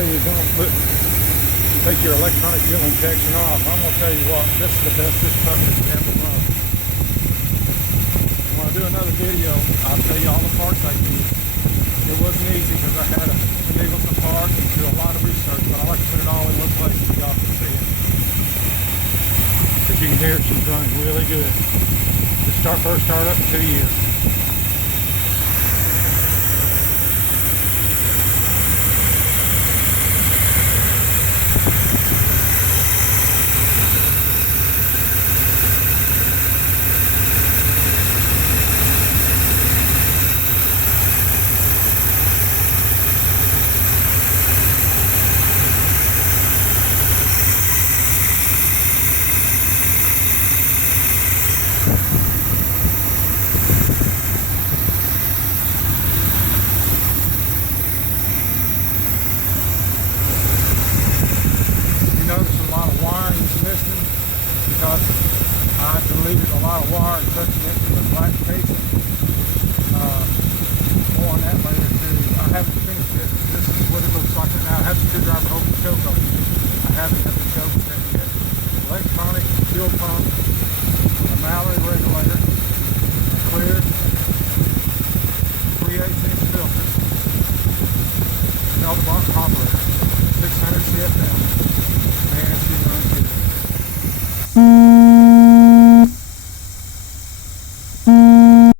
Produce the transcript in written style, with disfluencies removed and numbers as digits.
tell you don't take your electronic fuel injection off. I'm going to tell you what, this is the best this truck has ever run. And when I do another video, I'll tell you all the parts I used. It wasn't easy because I had to finagle some parts and do a lot of research, but I like to put it all in one place so y'all can see it. As you can hear, she's running really good. First start up in 2 years. Because I deleted a lot of wire and touching it to the black casing. More on that later too. I haven't finished it. This is what it looks like now. I have the screwdriver hold the choke open. I haven't got the choke set yet. Electronic fuel pump, a Mallory regulator, a clear 3/8" filter, Edelbrock Carburetor, 600 CFM.